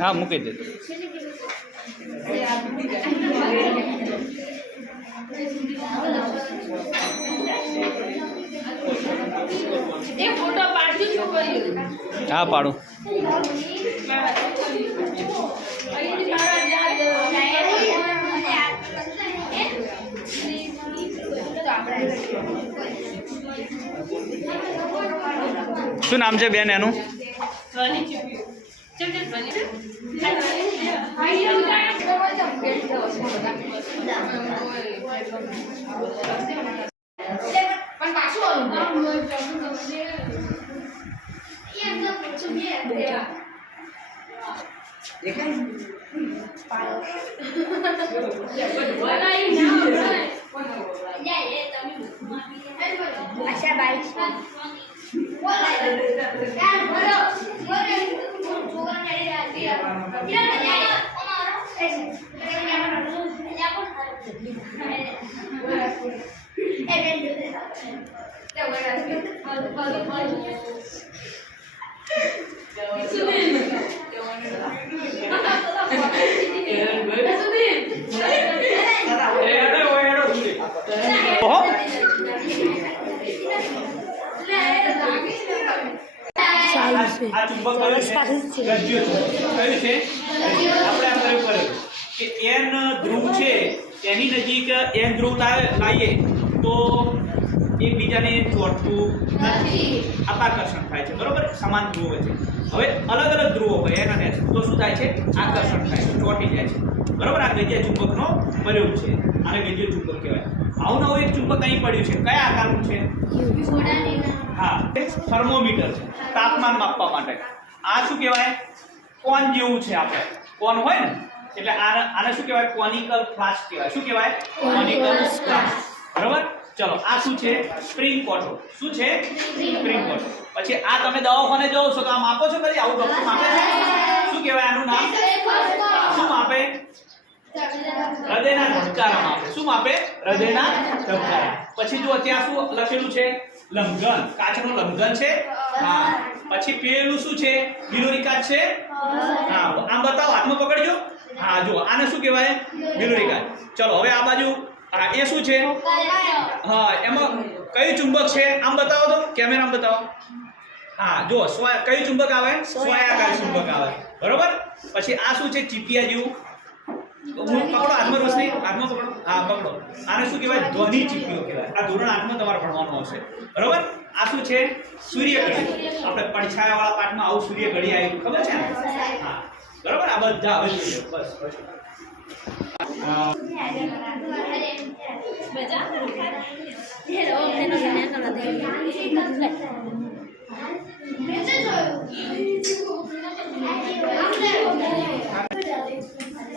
हाँ मूकी दे फोटो पाड़ू छोकरी हाँ पाड़ू शू नाम है बेन एनु આ ચુંબક એન ધ્રુવ છે એની નજીક એન ધ્રુવ લાવીએ તો એકબીજાને ચોટતું નથી, આકર્ષણ થાય છે બરોબર, સમાન ધ્રુવો છે। હવે અલગ અલગ ધ્રુવો હોય એન અને એસ તો શું થાય છે, આકર્ષણ થાય છે, ચોટી જાય છે બરોબર। આ ગજ્યા ચુંબકનો પ્રયોગ છે, આને ગજ્યો ચુંબક કહેવાય। આવું નવું એક ચુંબક અહીં પડ્યું છે, કયા આકારનું છે? हाँ थर्मोमीटर है तापमान मापवा माटे। आ शू कहेवाय कोन जेवुं छे, आपणे कोन होय ने એટલે આને શું કહેવાય, કોનિકલ ફ્લાસ્ક કહેવાય। શું કહેવાય, કોનિકલ ફ્લાસ્ક બરાબર। ચલો આ શું છે, સ્પ્રિંગ કોટો। શું છે, સ્પ્રિંગ કોટો। પછી આ તમે દવાખાને જાઓ છો તો આ માપો છો કદી, આવું ડોક્ટર માપે છે? શું કહેવાય આનું નામ? શું માપે? હૃદયના ધબકારા માપે। શું માપે? હૃદયના ધબકારા। પછી જો ત્યાં શું લખેલું છે, લંઘન, કાચનું લંઘન છે। હા પછી પેલું શું છે, બિલોરી કાચ છે। હા આમ બતાવો, હાથમાં પકડજો। હા જો આને શું કહેવાય, બિલોરી કાચ। ચલો હવે આ બાજુ આ એ શું છે, હા એમાં કયું ચુંબક છે, આમ બતાવો તો, કેમેરામાં બતાવો। હા જો કયું ચુંબક આવે, સ્વયાકાર ચુંબક આવે બરોબર। પછી આ શું છે, ચીપિયા જેવું, પકડો હાથમાં, રોશની હાથમાં પકડો, હા પકડો। આને શું કહેવાય, ધ્વનિ ચીપિયો કહેવાય। આ ધોરણ 8 માં તમારે ભણવાનું આવશે બરોબર। આ શું છે, સૂર્યઘડી। આપણે પડછાયાવાળા પાઠમાં આવું સૂર્યઘડી આવ્યું, ખબર છે ને? હા બરોબર। આ બધા હવે જોઈએ બસ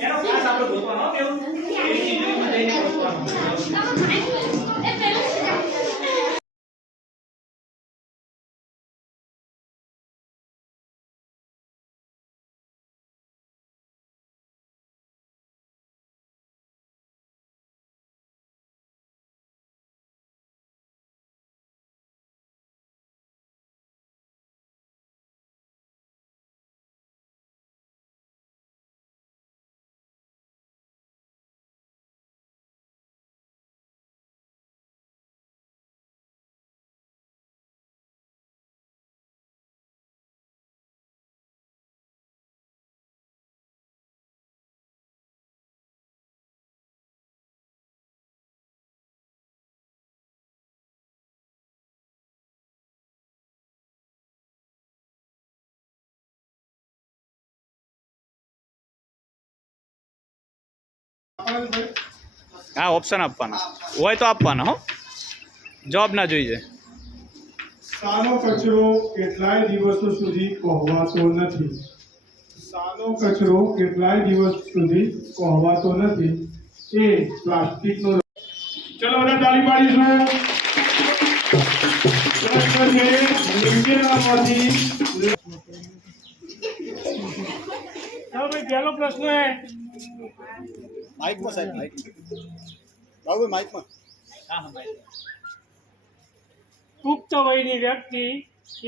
એનો ખાસ આપણે ગોતવાનો કેવું, એ ચીજોમાં જઈને ગોતવાનું। हाँ ऑप्शन आपवाना होय तो आपवाना हो, जवाब ना जोईए। सानो कचरो કેટલાય દિવસો સુધી કોહવાતો નથી। સાનો કચરો કેટલાય દિવસ સુધી કોહવાતો નથી, એ પ્લાસ્ટિકનો। ચલો બધા તાળી પાડીશું। પ્રશ્ન છે નીચેનામાંથી ચાલો ભાઈ પહેલો પ્રશ્ન है माइक में साहब माइक बाबू माइक में હા હા ભાઈ. પુખ્ત વયની વ્યક્તિ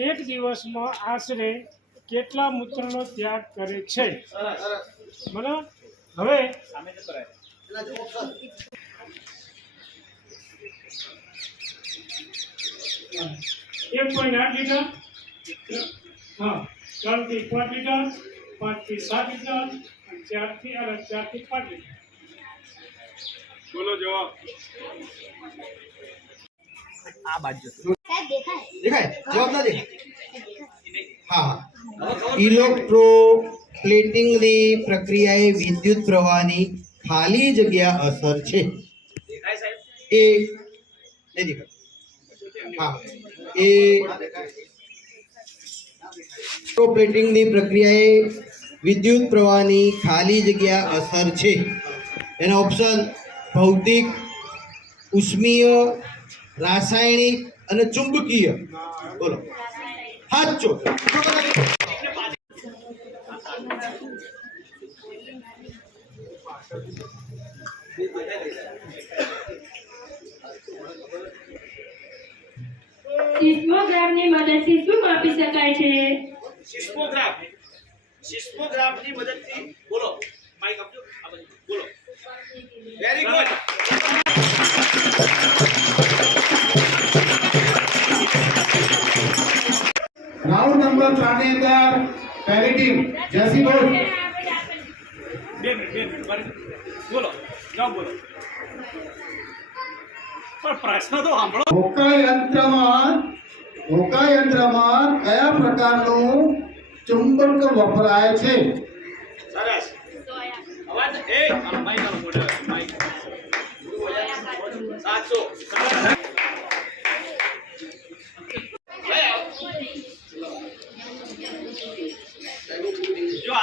એક દિવસમાં આશરે કેટલા મૂત્રનો ત્યાગ કરે છે? બરાબર. હવે સામે જતો રહે. 1.8 લીટર, હા, 3 થી 5 લીટર, 5 થી 7 લીટર, અને 4 થી 5 લીટર. બોલો જવાબ. આ બાજુ साहब देखा है दिखाए जवाब ना दे हाँ ઇલેક્ટ્રોપ્લેટિંગની પ્રક્રિયાએ વિદ્યુત પ્રવાહની ખાલી જગ્યા અસર છે દેખાય સાહેબ? એ નહીં દેખાય હા એ ઇલેક્ટ્રોપ્લેટિંગની પ્રક્રિયાએ વિદ્યુત પ્રવાહની ખાલી જગ્યા અસર છે એના ઓપ્શન ભૌતિક ઉષ્મીય રાસાયણિક અને ચુંબકીય બોલો સાચો સિસ્મોગ્રાફની મદદથી શું માપી શકાય છે? સિસ્મોગ્રાફ. સિસ્મોગ્રાફની મદદથી બોલો. માઈક આપજો. આ બાજુ બોલો. Very good. રાઉન્ડ નંબર 4 ની અંદર પહેલી ટીમ જેસી બોલ 2 મિનિટ બોલો. જાઓ બોલો. પણ પ્રશ્ન તો સાંભળો. હોકા યંત્રમાં કયા પ્રકારનું ચુંબક વપરાય છે સરસ. અવાજ એ માઈક આલો મોઢે માઈક. 700. જો આ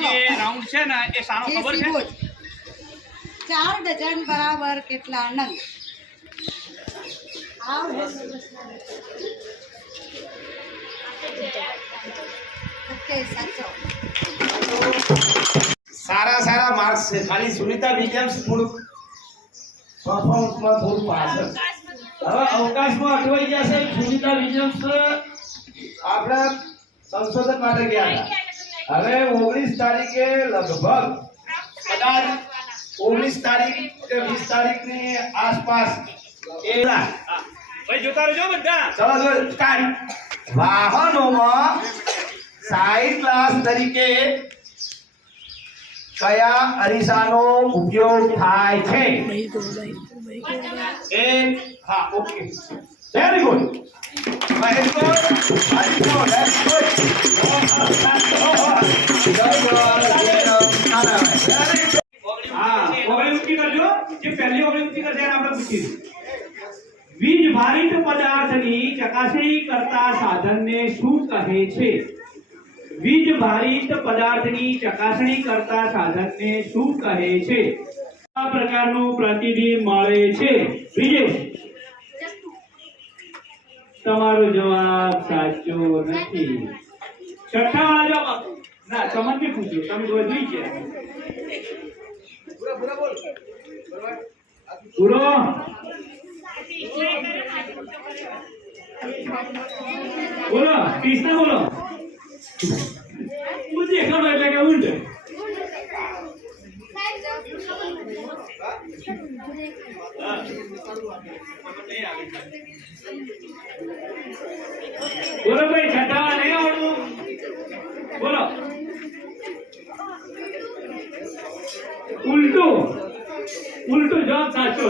જે રાઉન્ડ છે ને એ સાનો ખબર છે? 4 ડઝન બરાબર કેટલા નંગ? સારા માર્ક્સ છે ખાલી સુનિતા વિલિયમ્સ થોડું પરફોર્મન્સમાં થોડું પાછળ હવે અવકાશમાં અટવાઈ ગયા છે સુનિતા વિલિયમ્સ આપણા સંશોધન માટે ગયા હતા હવે 19 તારીખે લગભગ કદાચ 19 તારીખ કે 20 તારીખની આસપાસ એ ભાઈ જોતા રહેજો બધા. ચલો સ્ટાર્ટ વાહનોમાં સાઈડ ક્લાસ તરીકે કયા અરીસાનો ઉપયોગ થાય છે એ હા okay very good very good અરીસો વેરી ગુડ હા ઓગળી ઊંચી કરજો. જે પહેલી ઓગળી ઊંચી કરશે એને આપણે પૂછીશું. વીજ ભારિત પદાર્થની ચકાસણી કરતા સાધનને શું કહે છે? વીજ ભારિત પદાર્થની ચકાસણી કરતા સાધનને શું કહે છે? આ પ્રકારનું પ્રતિબિંબ મળે છે. વિજેશ, તમારો જવાબ સાચો નથી. છઠ્ઠા વાળા જવાબ આપો. ના તમને પૂછ્યું, તમે તો જોઈ છે. પૂરો બોલો. કૃષ્ણ બોલો. બુદ્ધિ ખબર એટલે કે ઊંડ. બોલો ભાઈ છઠ્ઠા નહીં આવડતું બોલો. ઉલટું જવાબ સાચો.